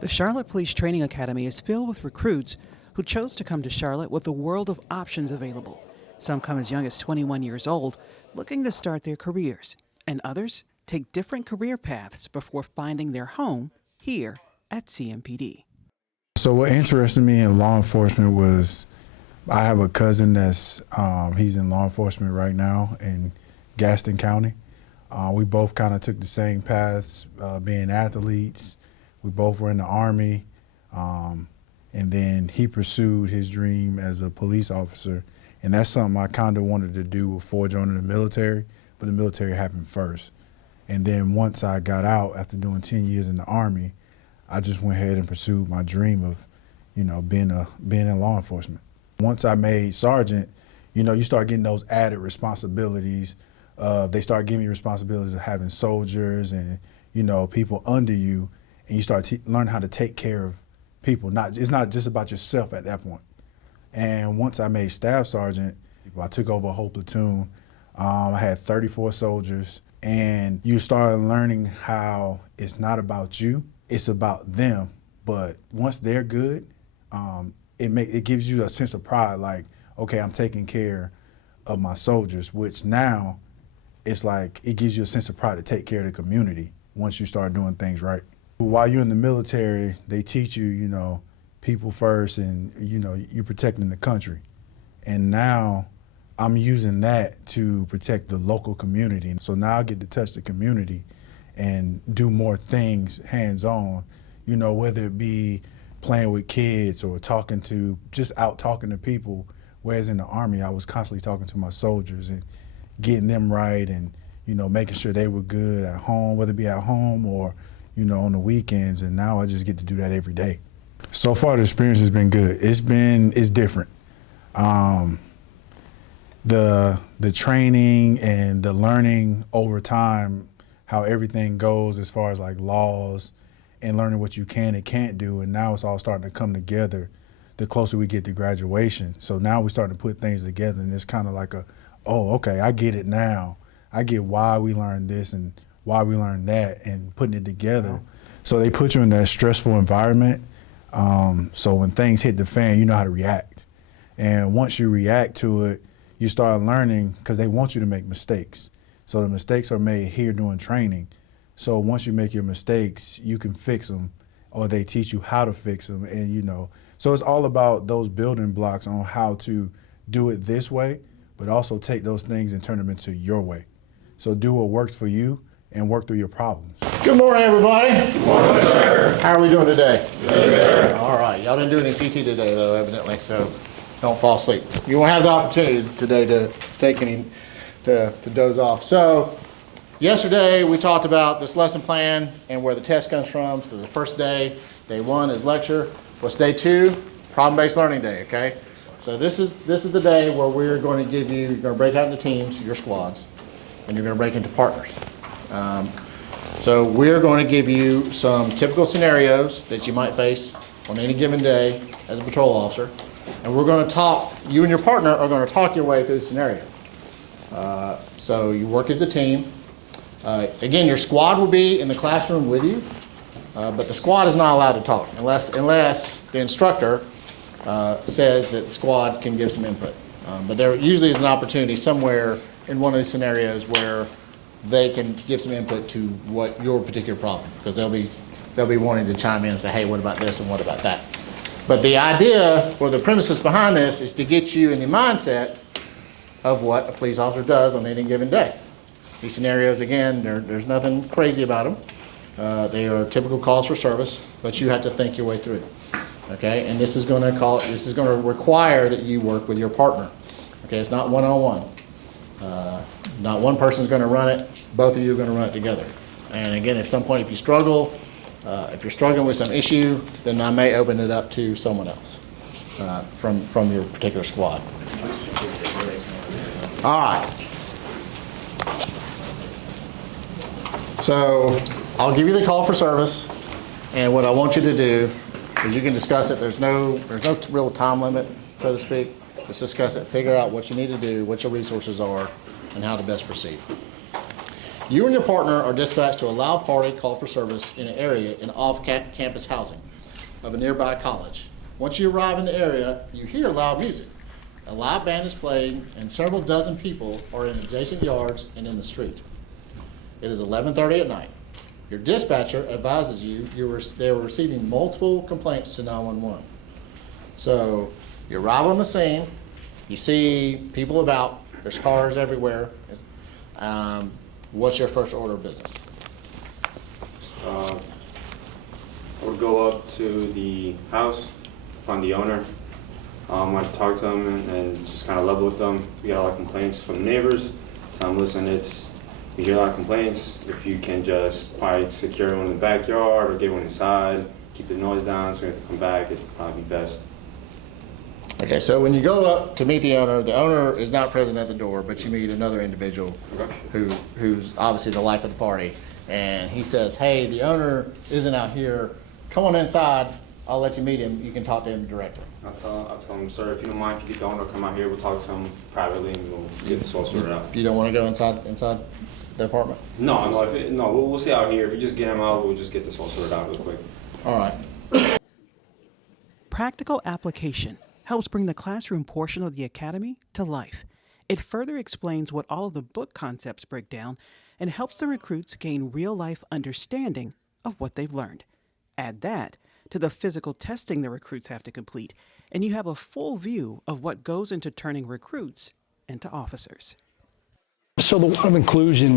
The Charlotte Police Training Academy is filled with recruits who chose to come to Charlotte with a world of options available. Some come as young as 21 years old, looking to start their careers, and others take different career paths before finding their home here at CMPD. So what interested me in law enforcement was I have a cousin that's he's in law enforcement right now in Gaston County. We both kind of took the same paths, being athletes. We both were in the Army, and then he pursued his dream as a police officer, and that's something I kind of wanted to do before joining the military, but the military happened first. And then once I got out after doing 10 years in the Army, I just went ahead and pursued my dream of, being in law enforcement. Once I made sergeant, you start getting those added responsibilities. They start giving you responsibilities of having soldiers and, people under you, and you start learning how to take care of people. It's not just about yourself at that point. And once I made staff sergeant, I took over a whole platoon. I had 34 soldiers, and you start learning how it's not about you, it's about them. But once they're good, it gives you a sense of pride, like, okay, I'm taking care of my soldiers, which now it's like it gives you a sense of pride to take care of the community once you start doing things right. While you're in the military, they teach you, people first, and, you're protecting the country. And now I'm using that to protect the local community. So now I get to touch the community and do more things hands-on, whether it be playing with kids or just out talking to people. Whereas in the Army, I was constantly talking to my soldiers and getting them right and, making sure they were good at home, whether it be at home or, on the weekends. And now I just get to do that every day. So far, the experience has been good. It's different. The training and the learning over time, how everything goes as far as like laws and learning what you can and can't do, and now it's all starting to come together the closer we get to graduation. So now we're starting to put things together, and it's kind of like oh, okay, I get it now. I get why we learned this and why we learned that, and putting it together. Wow. So they put you in that stressful environment, so when things hit the fan, you know how to react. And once you react to it, you start learning, because they want you to make mistakes. So the mistakes are made here during training. So once you make your mistakes, you can fix them, or they teach you how to fix them, and So it's all about those building blocks on how to do it this way, but also take those things and turn them into your way. So do what works for you and work through your problems. Good morning, everybody. Good morning, sir. How are we doing today? Good, sir. All right, y'all didn't do any PT today, though, evidently, so don't fall asleep. You won't have the opportunity today to take to doze off. So yesterday we talked about this lesson plan and where the test comes from. So the first day 1 is lecture. What's day 2? Problem-based learning day, okay? So this is the day where we're going to give you're going to break out into teams, your squads, and you're going to break into partners. So we're going to give you some typical scenarios that you might face on any given day as a patrol officer, and we're going to talk, you and your partner are going to talk your way through the scenario. So you work as a team. Again, your squad will be in the classroom with you, but the squad is not allowed to talk unless the instructor says that the squad can give some input. But there usually is an opportunity somewhere in one of these scenarios where they can give some input to what your particular problem, because they'll be wanting to chime in and say, hey, what about this and what about that? But the idea or the premises behind this is to get you in the mindset of what a police officer does on any given day. These scenarios, again, there's nothing crazy about them. They are typical calls for service, but you have to think your way through it. Okay, and this is going to require that you work with your partner. Okay, it's not one-on-one. Not one person's going to run it. Both of you are going to run it together. And again, at some point, if you struggle, if you're struggling with some issue, then I may open it up to someone else from your particular squad. All right. So I'll give you the call for service, and what I want you to do is you can discuss it. There's no real time limit, so to speak. Let's discuss it, figure out what you need to do, what your resources are, and how to best proceed. You and your partner are dispatched to a loud party called for service in an area in off-campus housing of a nearby college. Once you arrive in the area, you hear loud music. A live band is playing, and several dozen people are in adjacent yards and in the street. It is 11:30 at night. Your dispatcher advises you they were receiving multiple complaints to 911. So you arrive on the scene, you see people about, there's cars everywhere. What's your first order of business? I would go up to the house, find the owner. I'd talk to them and just kind of level with them. We got a lot of complaints from the neighbors. So I'm listening, we hear a lot of complaints. If you can just probably secure one in the backyard or get one inside, keep the noise down so we have to come back, it'd probably be best. Okay, so when you go up to meet the owner is not present at the door, but you meet another individual who's obviously the life of the party. And he says, hey, the owner isn't out here. Come on inside. I'll let you meet him. You can talk to him directly. I'll tell him, sir, if you don't mind, if you get the owner, come out here, we'll talk to him privately and we'll get this all sorted out. You don't want to go inside the apartment? No, we'll stay out here. If you just get him out, we'll just get this all sorted out real quick. All right. Practical application helps bring the classroom portion of the academy to life. It further explains what all of the book concepts break down and helps the recruits gain real-life understanding of what they've learned. Add that to the physical testing the recruits have to complete, and you have a full view of what goes into turning recruits into officers. So the Word of Inclusion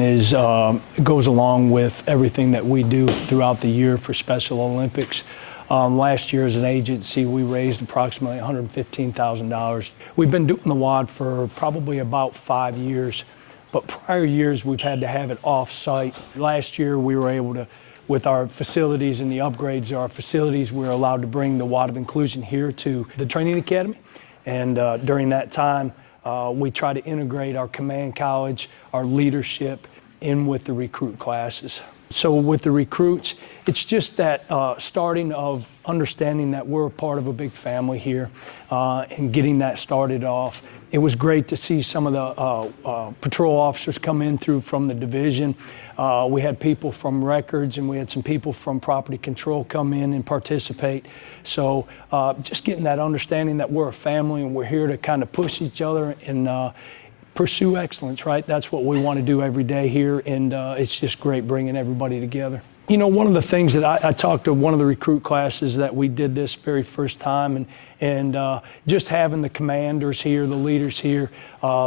goes along with everything that we do throughout the year for Special Olympics. Last year as an agency, we raised approximately $115,000. We've been doing the WOD for probably about 5 years, but prior years we've had to have it off-site. Last year we were able to, with our facilities and the upgrades to our facilities, we were allowed to bring the WOD of Inclusion here to the training academy. And during that time, we try to integrate our command college, our leadership in with the recruit classes. So with the recruits, it's just that starting of understanding that we're a part of a big family here and getting that started off. It was great to see some of the patrol officers come in through from the division. We had people from records and we had some people from property control come in and participate. So just getting that understanding that we're a family and we're here to kind of push each other and pursue excellence, right? That's what we want to do every day here, and it's just great bringing everybody together. You know, one of the things that I talked to one of the recruit classes that we did this very first time, and just having the commanders here, the leaders here,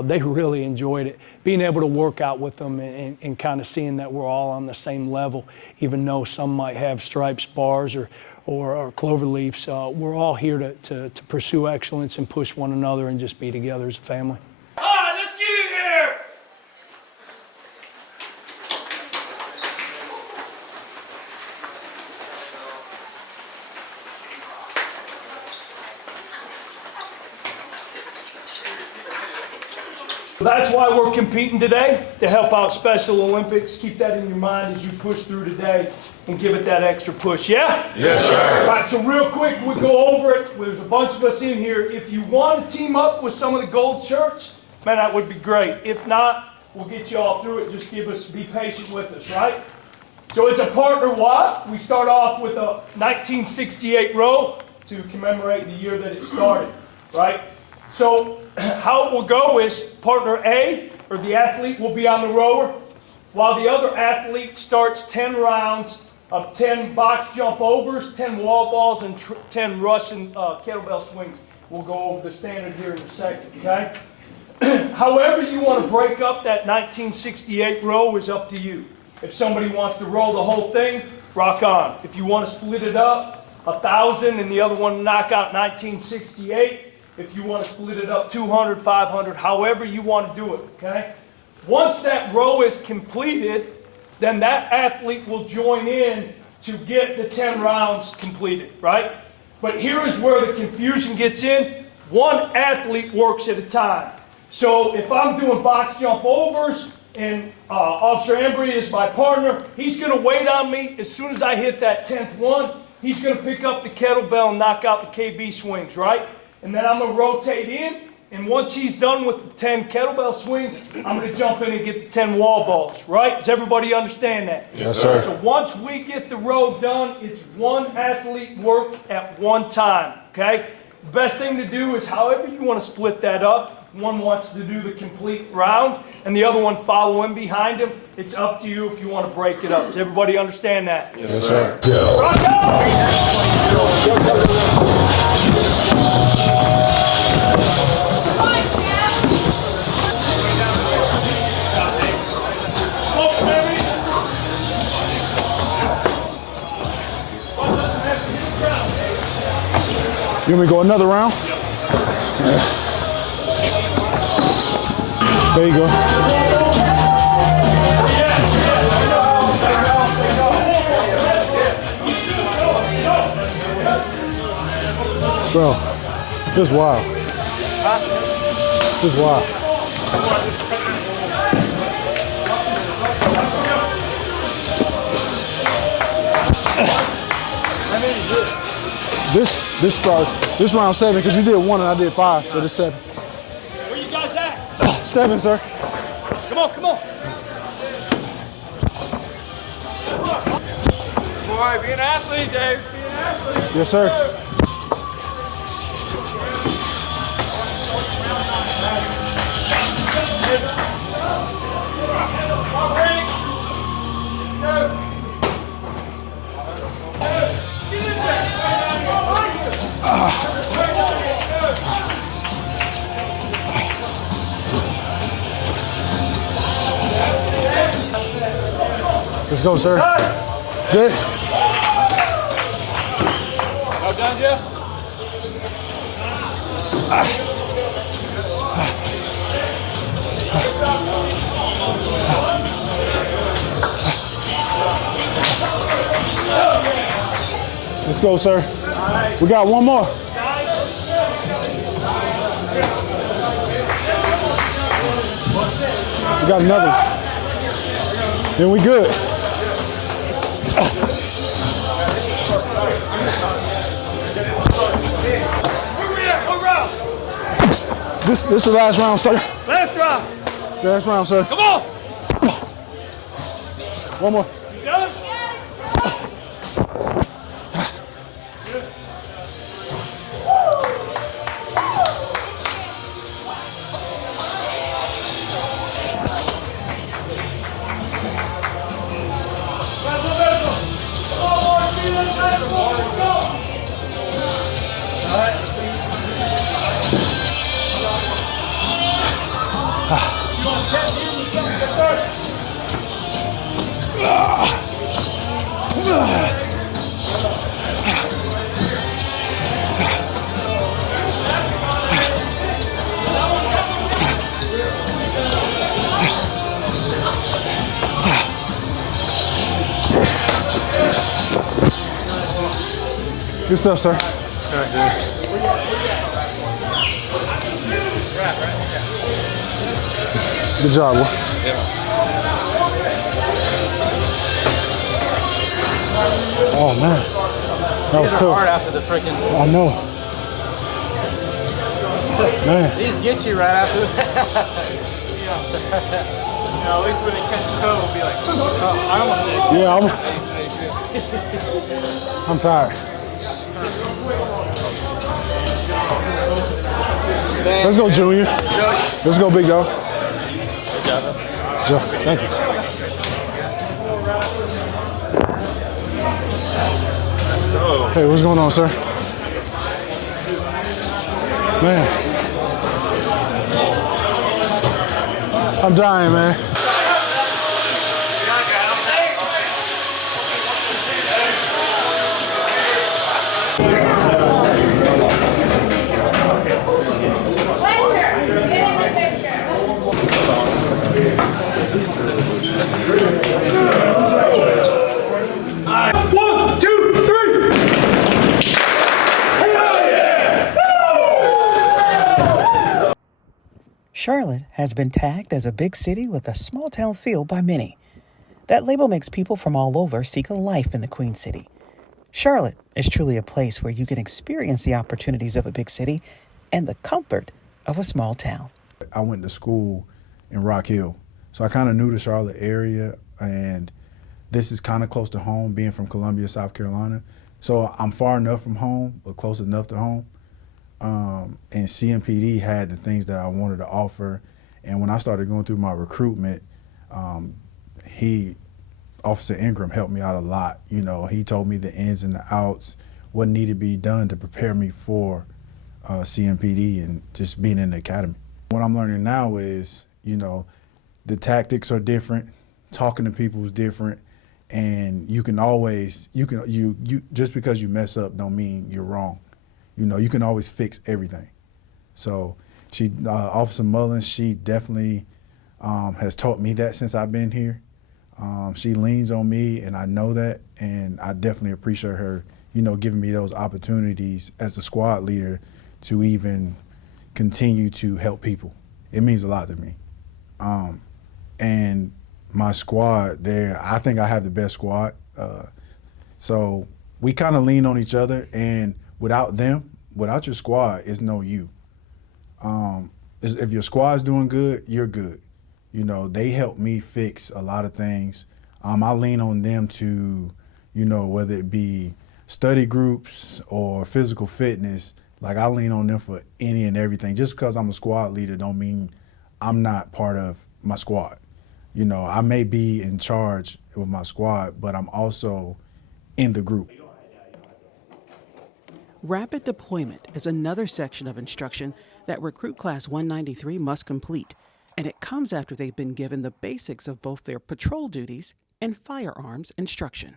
they really enjoyed it. Being able to work out with them and kind of seeing that we're all on the same level, even though some might have stripes, bars, or clover leaves, we're all here to pursue excellence and push one another and just be together as a family. That's why we're competing today, to help out Special Olympics. Keep that in your mind as you push through today and give it that extra push, yeah? Yes, sir. All right, so real quick, we'll go over it. There's a bunch of us in here. If you want to team up with some of the gold shirts, man, that would be great. If not, we'll get you all through it. Just be patient with us, right? So it's a partner WOD. We start off with a 1968 row to commemorate the year that it started, right? So how it will go is partner A, or the athlete, will be on the rower, while the other athlete starts 10 rounds of 10 box jump overs, 10 wall balls, and 10 Russian kettlebell swings. We'll go over the standard here in a second, okay? However you want to break up that 1968 row is up to you. If somebody wants to roll the whole thing, rock on. If you want to split it up, 1,000, and the other one knock out 1968, if you want to split it up 200, 500, however you want to do it, okay? Once that row is completed, then that athlete will join in to get the 10 rounds completed, right? But here is where the confusion gets in. One athlete works at a time. So if I'm doing box jump overs and Officer Embry is my partner, he's going to wait on me. As soon as I hit that 10th one, he's going to pick up the kettlebell and knock out the KB swings, right? And then I'm going to rotate in And once he's done with the 10 kettlebell swings, I'm going to jump in and get the 10 wall balls, right? Does everybody understand that? Yes, sir. So once we get the row done, it's one athlete work at one time, okay? The best thing to do is however you want to split that up. If one wants to do the complete round and the other one follow in behind him, it's up to you if you want to break it up. Does everybody understand that? Yes, sir. Rock You want me to go another round? Yeah. There you go. Bro, this is wild. This is wild. This round 7 because you did 1 and I did 5, so this 7. Where you guys at? 7, sir. Come on, come on. Boy, be an athlete, Dave. Be an athlete. Yes, sir. Let's go, sir. Good. All done, Jeff? Let's go, sir. We got one more. We got another one. Then we good. Where we at? What round? This is the last round, sir. Last round. Last round, sir. Come on. One more. You done? Good stuff, sir. Good job, boy. Oh, man. That was tough. Hard after the freaking. I know. Man. These get you right after. At least when they catch the toe, it'll be like, oh, I almost did. Yeah, I'm tired. Let's go, Junior. Let's go, big dog. Good job. Thank you. Hey, what's going on, sir? Man. I'm dying, man. Charlotte has been tagged as a big city with a small town feel by many. That label makes people from all over seek a life in the Queen City. Charlotte is truly a place where you can experience the opportunities of a big city and the comfort of a small town. I went to school in Rock Hill, so I kind of knew the Charlotte area, and this is kind of close to home, being from Columbia, South Carolina. So I'm far enough from home, but close enough to home. And CMPD had the things that I wanted to offer. And when I started going through my recruitment, Officer Ingram helped me out a lot. You know, he told me the ins and the outs, what needed to be done to prepare me for CMPD and just being in the academy. What I'm learning now is, you know, the tactics are different, talking to people is different, and you can always, you just because you mess up don't mean you're wrong. You know, you can always fix everything. So Officer Mullins, she definitely has taught me that since I've been here. She leans on me, and I know that, and I definitely appreciate her, you know, giving me those opportunities as a squad leader to even continue to help people. It means a lot to me. And my squad there, I think I have the best squad. So we kind of lean on each other, and without them, without your squad, it's no you. If your squad's doing good, you're good. You know, they help me fix a lot of things. I lean on them to, you know, whether it be study groups or physical fitness, like I lean on them for any and everything. Just because I'm a squad leader don't mean I'm not part of my squad. You know, I may be in charge with my squad, but I'm also in the group. Rapid deployment is another section of instruction that Recruit Class 193 must complete, and it comes after they've been given the basics of both their patrol duties and firearms instruction.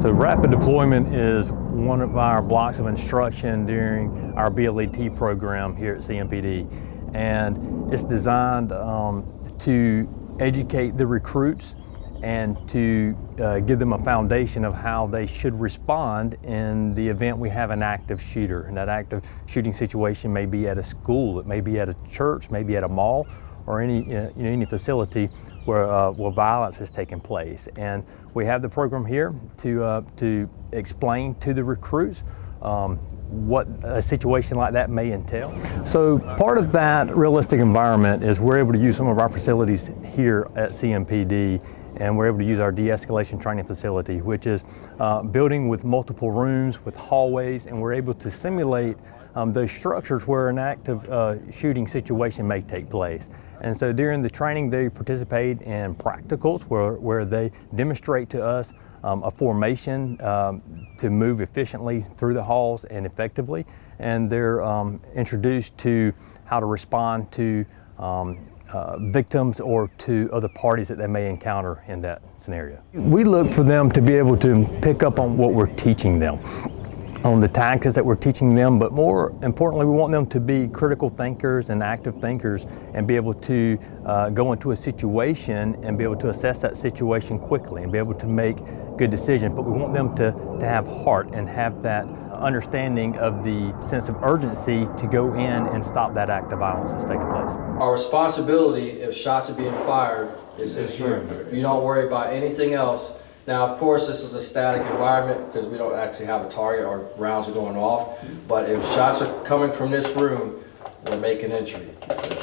So rapid deployment is one of our blocks of instruction during our BLET program here at CMPD, and it's designed to educate the recruits and to give them a foundation of how they should respond in the event we have an active shooter. And that active shooting situation may be at a school, it may be at a church, maybe at a mall, or any facility where violence is taking place. And we have the program here to explain to the recruits what a situation like that may entail. So part of that realistic environment is we're able to use some of our facilities here at CMPD, and we're able to use our de-escalation training facility, which is a building with multiple rooms, with hallways, and we're able to simulate those structures where an active shooting situation may take place. And so during the training, they participate in practicals where they demonstrate to us a formation to move efficiently through the halls and effectively. And they're introduced to how to respond to victims or to other parties that they may encounter in that scenario. We look for them to be able to pick up on what we're teaching them, on the tactics that we're teaching them, but more importantly, we want them to be critical thinkers and active thinkers and be able to go into a situation and be able to assess that situation quickly and be able to make good decisions. But we want them to have heart and have that understanding of the sense of urgency to go in and stop that act of violence that's taking place. Our responsibility, if shots are being fired, is this room. You don't worry about anything else. Now, of course, this is a static environment because we don't actually have a target or rounds are going off. But if shots are coming from this room, we're making entry.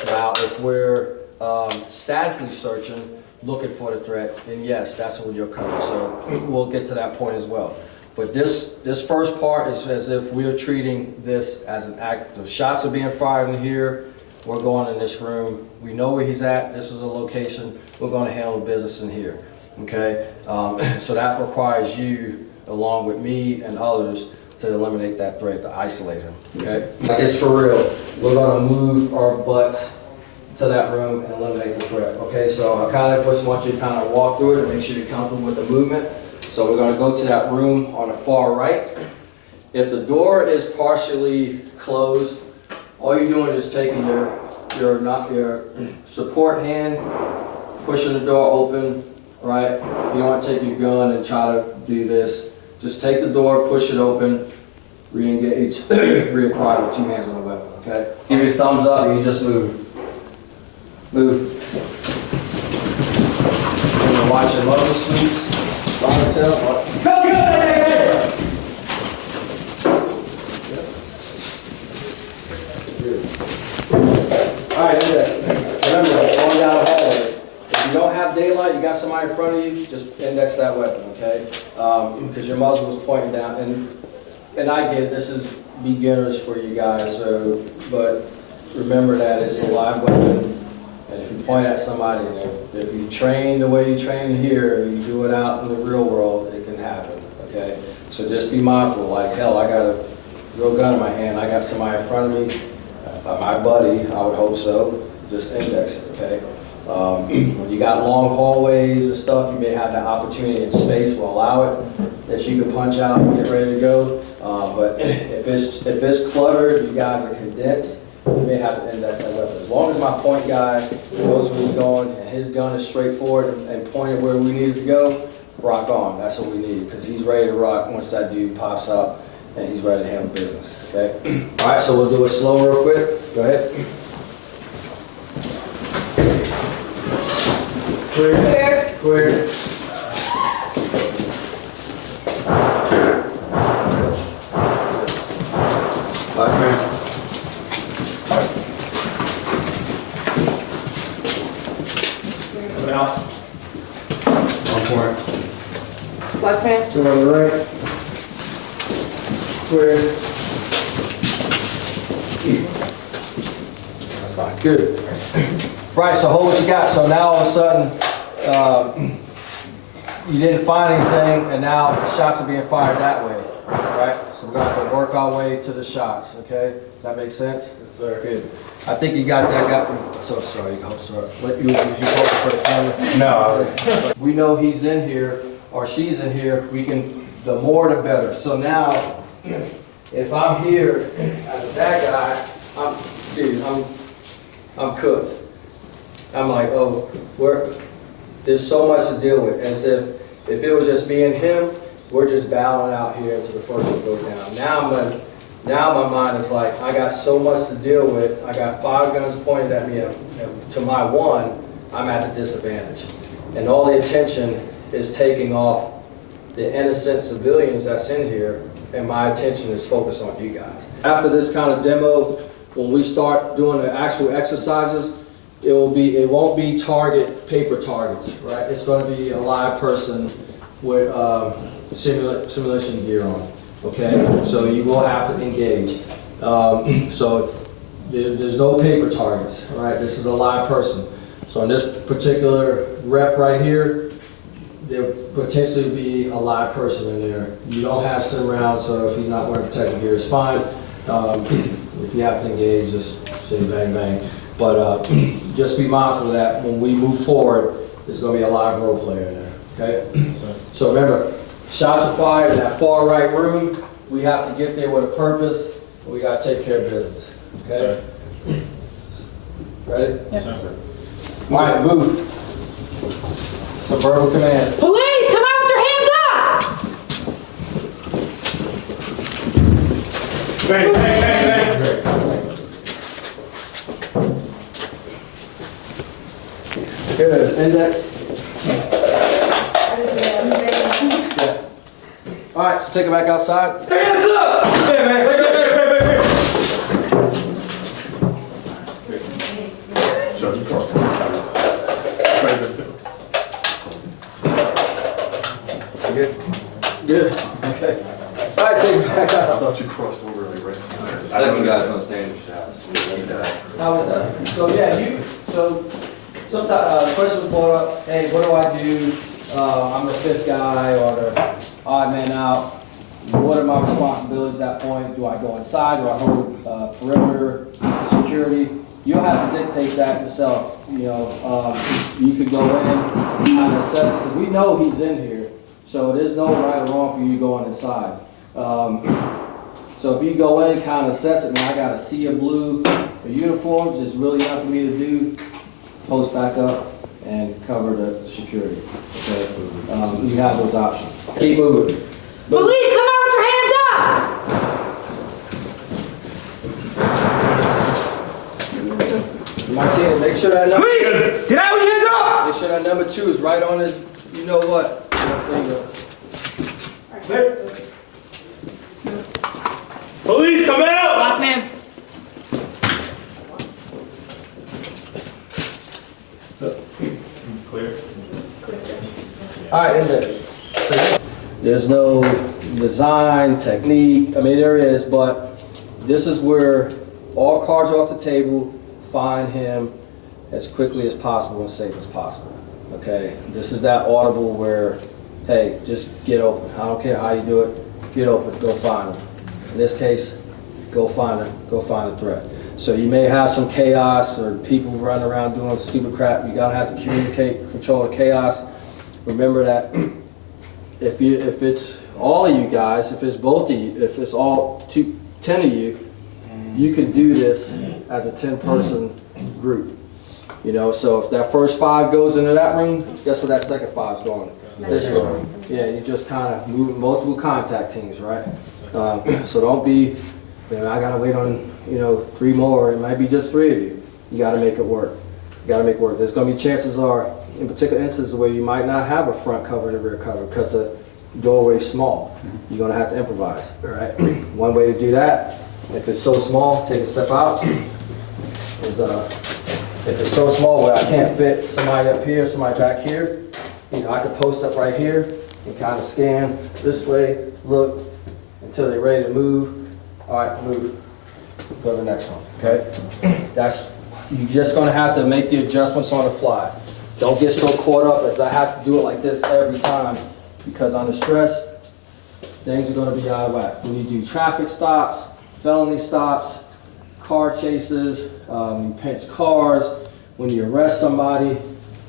Now, if we're statically searching, looking for the threat, then yes, that's when you're covered. So we'll get to that point as well. But this first part is as if we're treating this as an act. The shots are being fired in here. We're going in this room. We know where he's at. This is a location. We're going to handle business in here. Okay, so that requires you, along with me and others, to eliminate that threat, to isolate him. Okay, like it's for real. We're going to move our butts to that room and eliminate the threat. Okay, so I kind of just want you to kind of walk through it and make sure you're comfortable with the movement. So we're going to go to that room on the far right. If the door is partially closed, all you're doing is taking your support hand, pushing the door open. Right? You don't want to take your gun and try to do this. Just take the door, push it open, re-engage, reacquire with 2 hands on the weapon, okay? Give you a thumbs up and you just move. Move. And you're watching lovely sweeps. Long tail. Go, good! somebody in front of you, just index that weapon, okay? Because your muzzle was pointing down, and I get it, this is beginners for you guys, so, but remember that it's a live weapon, and if you point at somebody, and if you train the way you train here, and you do it out in the real world, it can happen, okay? So just be mindful, like, hell, I got a real gun in my hand, I got somebody in front of me, my buddy, I would hope so, just index it, okay? When you got long hallways and stuff, you may have that opportunity and space will allow it, that you can punch out and get ready to go. But if it's cluttered, you guys are condensed, you may have to index that weapon. As long as my point guy knows where he's going and his gun is straightforward and pointed where we need it to go, rock on. That's what we need, because he's ready to rock once that dude pops out and he's ready to handle business, okay? All right, so we'll do it slow real quick. Go ahead. Clear. Clear. Last man. Coming out. On point. Last man. To the right. Clear. That's fine. Good. Right, so hold what you got. So now all of a sudden, you didn't find anything, and now shots are being fired that way, right? So we're going to work our way to the shots, okay? Does that make sense? Yes, sir. Good. I think you got that. I'm so sorry. You hold you hold it for the camera? No. We know he's in here, or she's in here. We can, the more the better. So now, if I'm here as a bad guy, I'm cooked. I'm like, oh, there's so much to deal with. As if it was just me and him, we're just battling out here until the first one goes down. Now my mind is like, I got so much to deal with. I got 5 guns pointed at me. To my 1, I'm at the disadvantage. And all the attention is taking off the innocent civilians that's in here, and my attention is focused on you guys. After this kind of demo, when we start doing the actual exercises, it won't be paper targets, right? It's going to be a live person with simulation gear on, okay? So you will have to engage. So there's no paper targets, right? This is a live person. So in this particular rep right here, there potentially be a live person in there. You don't have sim rounds, so if he's not wearing protective gear, it's fine. If you have to engage, just say bang, bang. But just be mindful of that when we move forward, there's going to be a live role player in there, okay? So remember, shots are fired in that far right room. We have to get there with a purpose, and we got to take care of business, okay? Yes, ready? Yes, sir. All right, move. Some verbal commands. Police, come out with your hands up! Bang, bang, bang, bang. Good. Index. Yeah. All right, so take it back outside. Hands up! Bang, bang, bang, bang, bang, bang. Good. Good. Okay. All right, take it back out. I thought you crossed over early, right? Second guy's gonna stand in shots. How was that? So yeah, sometimes the person was brought up, hey, what do I do? I'm the 5th guy or the odd man out. What are my responsibilities at that point? Do I go inside? Do I hold perimeter security? You'll have to dictate that yourself. You know, you could go in and assess it, because we know he's in here. So there's no right or wrong for you going inside. So if you go in, kind of assess it, man, I got a sea of blue uniforms, there's really nothing for me to do. Post back up and cover the security. Okay? You have those options. Keep moving. Police, come out with your hands up! Martinez, make sure that number. Please, get out with your hands up! Make sure that number 2 is right on his. You know what? There you go. Clear. Police, come out! Last man. Clear. All right, and there's no design, technique, I mean, there is, but this is where all cards are off the table, find him as quickly as possible and safe as possible, okay? This is that audible where, hey, just get open. I don't care how you do it, get open, go find him. In this case, go find the threat. So you may have some chaos or people running around doing stupid crap. You gotta have to communicate, control the chaos. Remember that if it's all of you guys, if it's both of you, if it's all 10 of you, you can do this as a 10-person group. You know, so if that first 5 goes into that room, guess where that second 5's going? This room. Yeah, you just kind of move multiple contact teams, right? So don't be, I gotta wait on, 3 more. It might be just 3 of you. You gotta make it work. You gotta make it work. There's gonna be chances are, in particular instances where you might not have a front cover and a rear cover because the doorway's small. You're gonna have to improvise, all right? One way to do that, if it's so small, take a step out, is if it's so small where I can't fit somebody up here, somebody back here, I could post up right here and kind of scan this way, look, until they're ready to move. All right, move. Go to the next one, okay? You're just gonna have to make the adjustments on the fly. Don't get so caught up as I have to do it like this every time, because under stress, things are gonna be out of whack. When you do traffic stops, felony stops, car chases, you pinch cars, when you arrest somebody,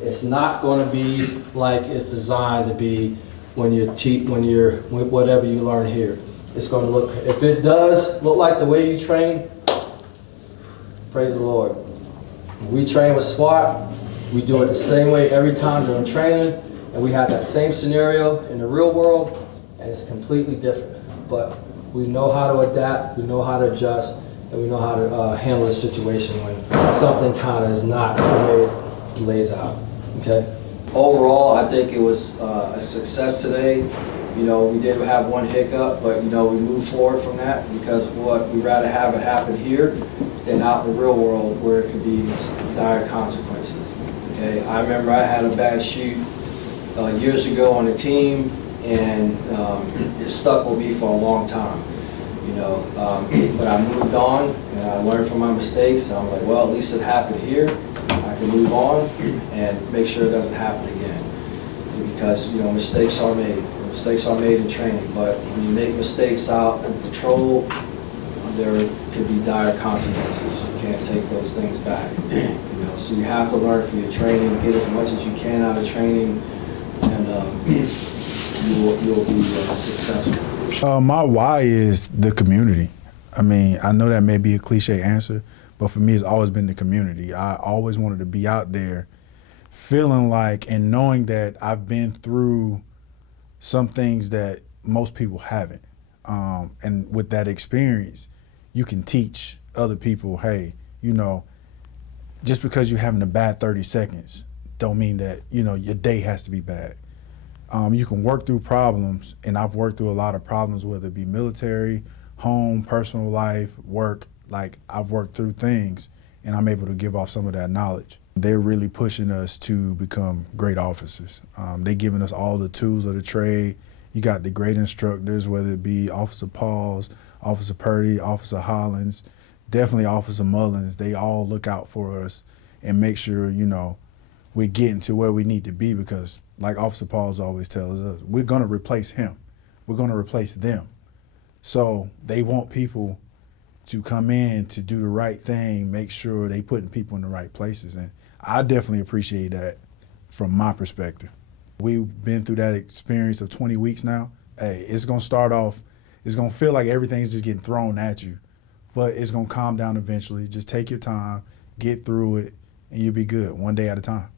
it's not gonna be like it's designed to be when you're whatever you learn here. It's gonna look, if it does look like the way you train, praise the Lord. When we train with SWAT, we do it the same way every time during training, and we have that same scenario in the real world, and it's completely different. But we know how to adapt, we know how to adjust, and we know how to handle the situation when something kind of is not the way it lays out, okay? Overall, I think it was a success today. We did have one hiccup, but we moved forward from that because we'd rather have it happen here than out in the real world where it could be dire consequences. Okay, I remember I had a bad shoot years ago on the team, and it stuck with me for a long time. But I moved on and I learned from my mistakes, and I'm like, well, at least it happened here. I can move on and make sure it doesn't happen again. Because mistakes are made. Mistakes are made in training, but when you make mistakes out in patrol, there could be dire consequences. You can't take those things back. So you have to learn from your training, get as much as you can out of training, and you'll be successful. My why is the community. I mean, I know that may be a cliche answer, but for me, it's always been the community. I always wanted to be out there feeling like and knowing that I've been through some things that most people haven't. And with that experience, you can teach other people, hey, just because you're having a bad 30 seconds don't mean that, your day has to be bad. You can work through problems, and I've worked through a lot of problems, whether it be military, home, personal life, work. Like, I've worked through things, and I'm able to give off some of that knowledge. They're really pushing us to become great officers. They're giving us all the tools of the trade. You got the great instructors, whether it be Officer Pauls, Officer Purdy, Officer Hollins, definitely Officer Mullins. They all look out for us and make sure, we're getting to where we need to be, because like Officer Pauls always tells us, we're gonna replace him. We're gonna replace them. So they want people to come in to do the right thing, make sure they putting people in the right places. And I definitely appreciate that from my perspective. We've been through that experience of 20 weeks now. Hey, it's gonna start off, it's gonna feel like everything's just getting thrown at you, but it's gonna calm down eventually. Just take your time, get through it, and you'll be good, one day at a time.